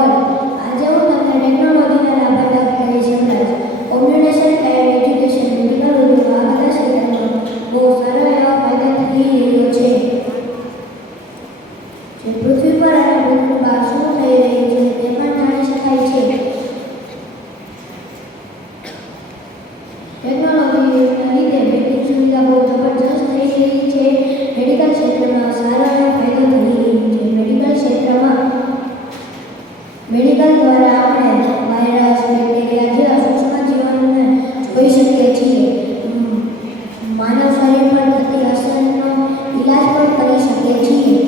All. આજે હું તમને ટેકનોલોજીના લાભ કહીશ. કોમ્પ્યુટેશન એન્ડ એજ્યુકેશન મેડિકલ ઉદ્યોગ આ બધા ક્ષેત્રમાં બહુ સારા એવા ફાયદા થઈ રહ્યો છે. જે પૃથ્વી પર અને પૃથ્વી બહાર શું થઈ રહ્યું છે તે પણ જાણી શકાય છે. ટેકનોલોજીના લીધે બેન્કિંગ સુવિધા બહુ જબરજસ્ત થઈ રહી છે. મેડિકલ ક્ષેત્રમાં સારા એવા ફાયદા થઈ રહ્યું છે. મેડિકલ દ્વારા આપણે વાયરસ, બેક્ટેરિયા જેવા સૂક્ષ્મ જીવોને જોઈ શકીએ છીએ. માનવ શરીર પર થતી અસરનો ઈલાજ પણ કરી શકીએ છીએ.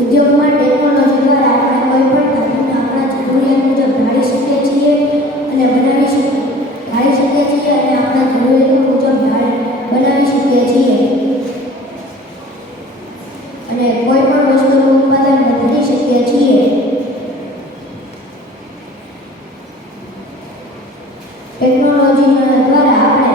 ઉદ્યોગમાં ટેકનોલોજી દ્વારા આપણે કોઈ પણ ધાતુને આપણા જરૂરિયાત મુજબ ઢાળી શકીએ છીએ અને આપણા જરૂરિયાત મુજબ બનાવી શકીએ છીએ અને કોઈ પણ વસ્તુનું ઉત્પાદન વધારી શકીએ છીએ. ટેકનોલોજીના દ્વારા આપણે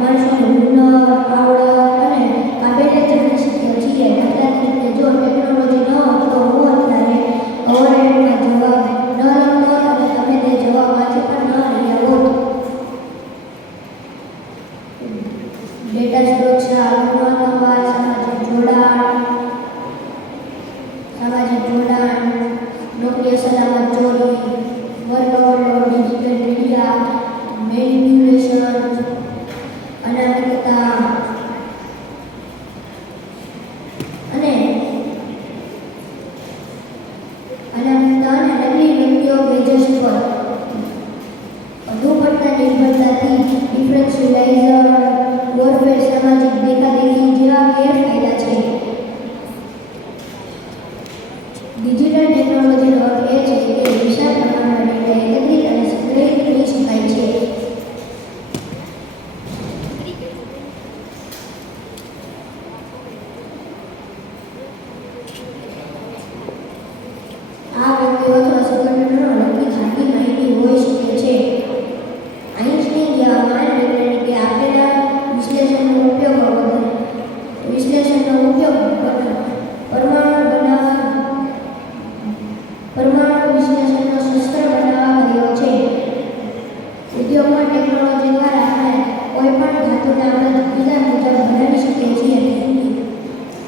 માણસોનું હુનર, આવડત અને કાબેલિયત જાણી શકીએ છીએ. દાખલા તરીકે જો ટેકનોલોજી ન હોત તો હું અત્યારે ગવર્મેન્ટમાં જવાબ ન લખતો અને તમે તે જવાબ વાંચી પણ ન રહ્યા હોત. ડેટા સુરક્ષા, અવનવા સામાજિક જોડાણ, નોકરીઓ સલામત ચોરી, work overload, digital media, manipulation, અનામિકતા અને નકલી વ્યક્તિઓ પેજસ પર વધુ પડતા નિર્ભરતાથી ડિફરન્શિયલાઇઝર, વોરફેર, સામાજિક દેખાદેખી જેવા ગેરફાયદા છે. ડિજિટલ ટેકનોલોજીનો અર્થ એ છે કે વિશાળ પ્રમાણમાં ડેટા એકત્રિત અને સંગ્રહિત કરી શકાય છે. આ વ્યક્તિઓ અથવા સંગઠનોનો લગતી ખાનગી માહિતી હોઈ શકે છે. આઈન્સ્ટીન જેવા મહાન વૈજ્ઞાનિકે આપેલા વિશ્લેષણનો ઉપયોગ પરમાણુ વિશ્લેષણનો શસ્ત્ર બનાવવા કર્યો છે. ઉદ્યોગમાં ટેકનોલોજી દ્વારા આપણે કોઈ પણ ધાતુને આપણા જરૂરિયાત મુજબ